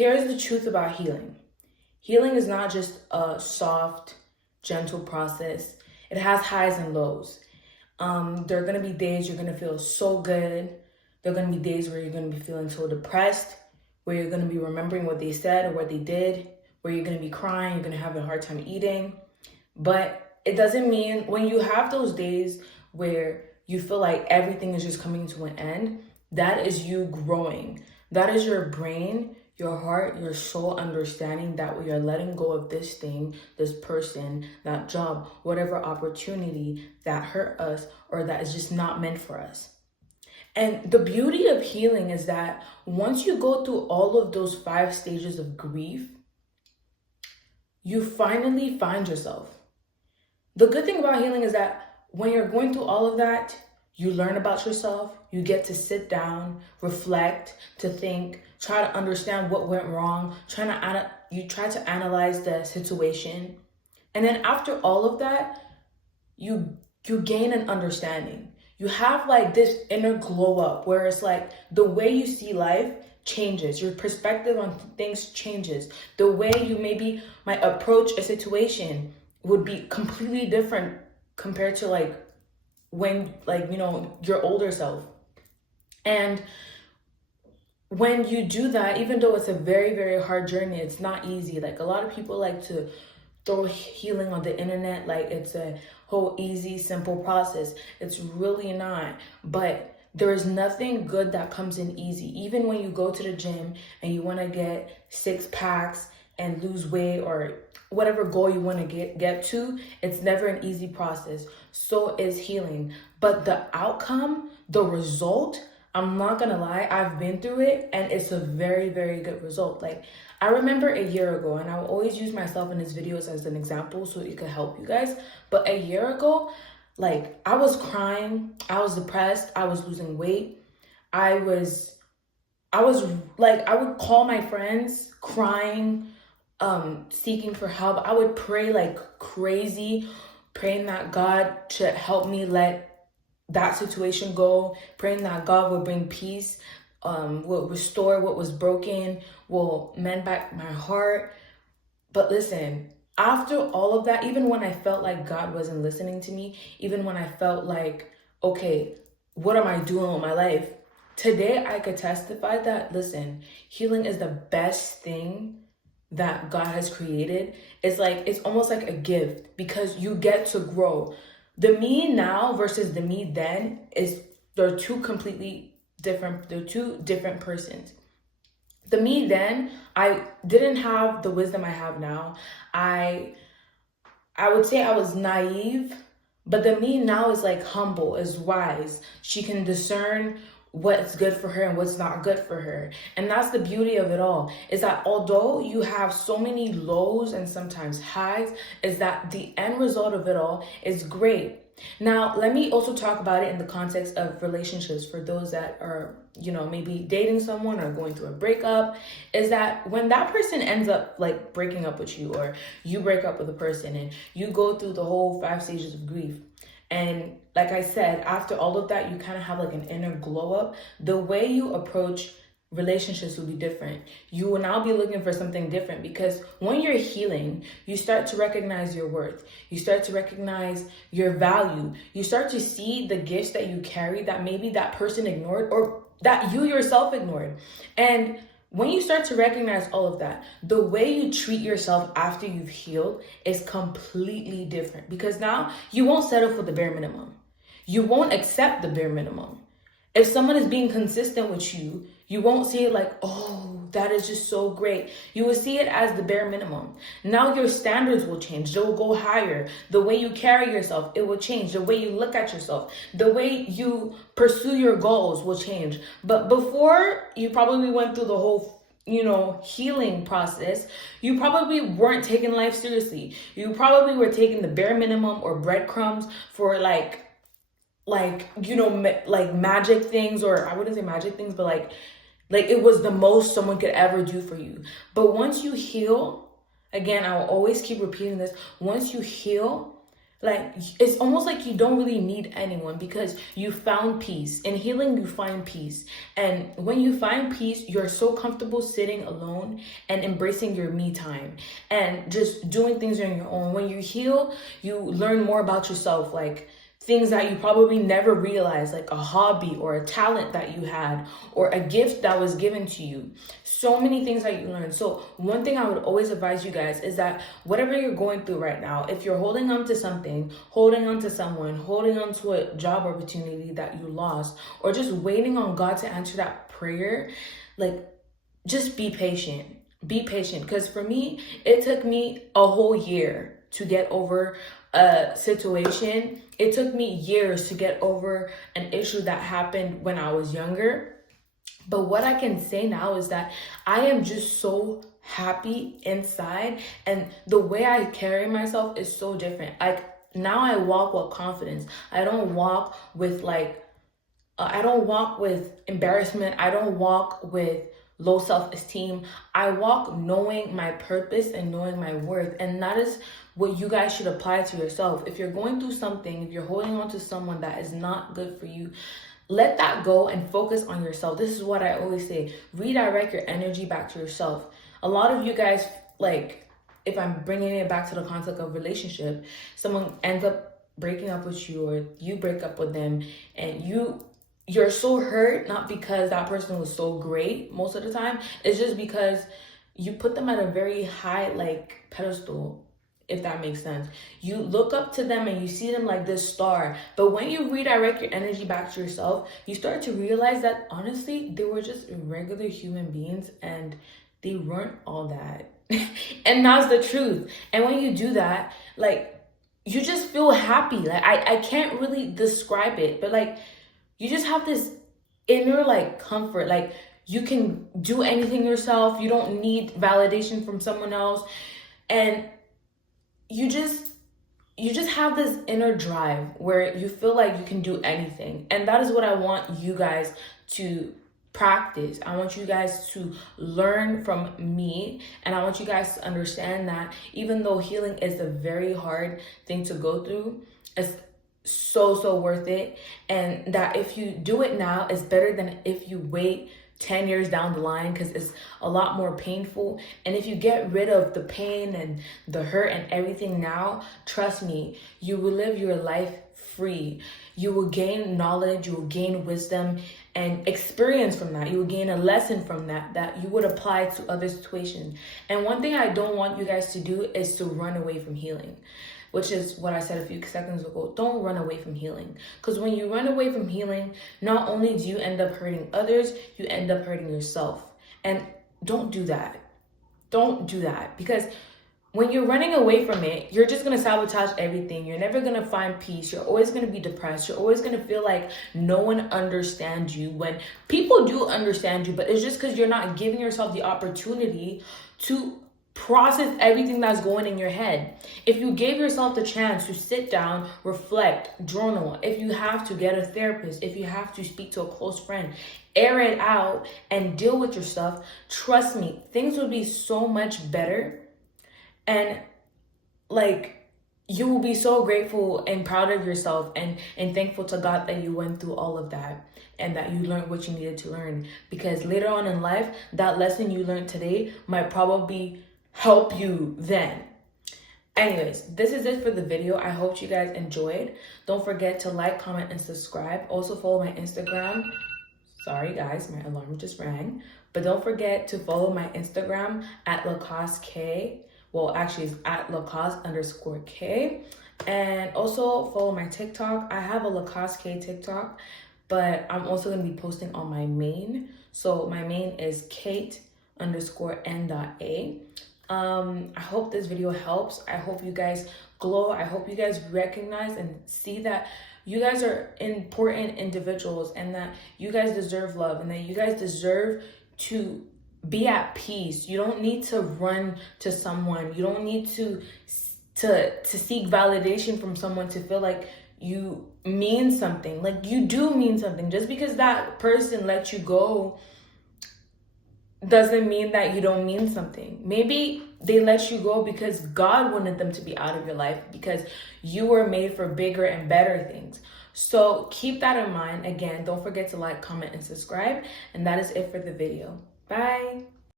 Here's the truth about healing. Healing is not just a soft, gentle process. It has highs and lows. There are going to be days you're going to feel so good. There are going to be days where you're going to be feeling so depressed, where you're going to be remembering what they said or what they did, where you're going to be crying, you're going to have a hard time eating. But it doesn't mean when you have those days where you feel like everything is just coming to an end, that is you growing. That is your brain, your heart, your soul understanding that we are letting go of this thing, this person, that job, whatever opportunity that hurt us or that is just not meant for us. And the beauty of healing is that once you go through all of those 5 stages of grief, you finally find yourself. The good thing about healing is that when you're going through all of that, you learn about yourself, you get to sit down, reflect, to think, try to understand what went wrong, you try to analyze the situation. And then after all of that, you gain an understanding. You have like this inner glow up where it's like the way you see life changes. Your perspective on things changes. The way you maybe might approach a situation would be completely different compared to like when your older self. And when you do that, even though it's a very, very hard journey, it's not easy. Like a lot of people like to throw healing on the internet like it's a whole easy, simple process. It's really not. But there is nothing good that comes in easy. Even when you go to the gym and you want to get 6 packs and lose weight or whatever goal you want to get to, it's never an easy process. So is healing. But the outcome, the result, I'm not gonna lie, I've been through it and it's a very, very good result. Like I remember a year ago, and I will always use myself in these videos as an example so it could help you guys. But a year ago, like I was crying, I was depressed, I was losing weight. I was like, I would call my friends crying, seeking for help. I would pray like crazy, praying that God should help me let that situation go, praying that God will bring peace, will restore what was broken, will mend back my heart. But listen, after all of that, even when I felt like God wasn't listening to me, even when I felt like, okay, what am I doing with my life? Today, I could testify that, listen, healing is the best thing that God has created. It's almost like a gift because you get to grow. The me now versus the me then they're two different persons. The me then, I didn't have the wisdom I have now. I would say I was naive, but the me now is like humble, is wise. She can discern what's good for her and what's not good for her. And that's the beauty of it all, is that although you have so many lows and sometimes highs, is that the end result of it all is great. Now, let me also talk about it in the context of relationships for those that are, maybe dating someone or going through a breakup, is that when that person ends up like breaking up with you, or you break up with a person and you go through the whole 5 stages of grief, and like I said, after all of that, you kind of have like an inner glow up. The way you approach relationships will be different. You will now be looking for something different because when you're healing, you start to recognize your worth. You start to recognize your value. You start to see the gifts that you carry that maybe that person ignored or that you yourself ignored. And when you start to recognize all of that, the way you treat yourself after you've healed is completely different because now you won't settle for the bare minimum. You won't accept the bare minimum. If someone is being consistent with you, you won't see it like, oh, that is just so great. You will see it as the bare minimum. Now your standards will change. They will go higher. The way you carry yourself, it will change. The way you look at yourself, the way you pursue your goals will change. But before you probably went through the whole healing process, you probably weren't taking life seriously. You probably were taking the bare minimum or breadcrumbs for like magic things, or I wouldn't say magic things, but like it was the most someone could ever do for you. But once you heal, again, I will always keep repeating this, once you heal, Like, it's almost like you don't really need anyone because you found peace. In healing, you find peace. And when you find peace, you're so comfortable sitting alone and embracing your me time and just doing things on your own. When you heal, you learn more about yourself, like things that you probably never realized, like a hobby or a talent that you had or a gift that was given to you. So many things that you learn. So one thing I would always advise you guys is that whatever you're going through right now, if you're holding on to something, holding on to someone, holding on to a job opportunity that you lost, or just waiting on God to answer that prayer, like, just be patient. Be patient. Because for me, it took me a whole year to get over a situation. It took me years to get over an issue that happened when I was younger. But what I can say now is that I am just so happy inside, and the way I carry myself is so different. Like, now I walk with confidence. I don't walk with I don't walk with embarrassment. I don't walk with low self-esteem. I walk knowing my purpose and knowing my worth. And that is what you guys should apply to yourself. If you're going through something, if you're holding on to someone that is not good for you, let that go and focus on yourself. This is what I always say. Redirect your energy back to yourself. A lot of you guys, like, if I'm bringing it back to the concept of relationship, someone ends up breaking up with you or you break up with them, and you're so hurt, not because that person was so great most of the time. It's just because you put them at a very high, like, pedestal, if that makes sense. You look up to them and you see them like this star. But when you redirect your energy back to yourself, you start to realize that honestly, they were just regular human beings and they weren't all that. And that's the truth. And when you do that, like, you just feel happy. Like, I can't really describe it, but like, you just have this inner, like, comfort. Like, you can do anything yourself. You don't need validation from someone else. And you just have this inner drive where you feel like you can do anything. And that is what I want you guys to practice. I want you guys to learn from me, and I want you guys to understand that even though healing is a very hard thing to go through, it's so worth it. And that if you do it now, it's better than if you wait 10 years down the line, because it's a lot more painful. And if you get rid of the pain and the hurt and everything now, trust me, you will live your life free. You will gain knowledge, you will gain wisdom and experience from that. You will gain a lesson from that you would apply to other situations. And one thing I don't want you guys to do is to run away from healing, which is what I said a few seconds ago. Don't run away from healing. Because when you run away from healing, not only do you end up hurting others, you end up hurting yourself. And don't do that. Don't do that. Because when you're running away from it, you're just going to sabotage everything. You're never going to find peace. You're always going to be depressed. You're always going to feel like no one understands you, when people do understand you, but it's just because you're not giving yourself the opportunity to process everything that's going in your head. If you gave yourself the chance to sit down, reflect, journal, if you have to get a therapist, if you have to speak to a close friend, air it out and deal with your stuff, trust me, things will be so much better. And like, you will be so grateful and proud of yourself and thankful to God that you went through all of that and that you learned what you needed to learn. Because later on in life, that lesson you learned today might probably help you then. Anyways, this is it for the video. I hope you guys enjoyed. Don't forget to like, comment, and subscribe. Also follow my Instagram. Sorry guys, my alarm just rang. But don't forget to follow my Instagram at LacosteK. Well, actually, it's at Lacoste_K. And also follow my TikTok. I have a Lacoste K TikTok, but I'm also going to be posting on my main. So my main is Kate_N.A. I hope this video helps. I hope you guys glow. I hope you guys recognize and see that you guys are important individuals and that you guys deserve love and that you guys deserve to be at peace. You don't need to run to someone. You don't need to seek validation from someone to feel like you mean something. Like, you do mean something. Just because that person let you go doesn't mean that you don't mean something. Maybe they let you go because God wanted them to be out of your life, because you were made for bigger and better things. So keep that in mind. Again, don't forget to like, comment, and subscribe. And that is it for the video. Bye.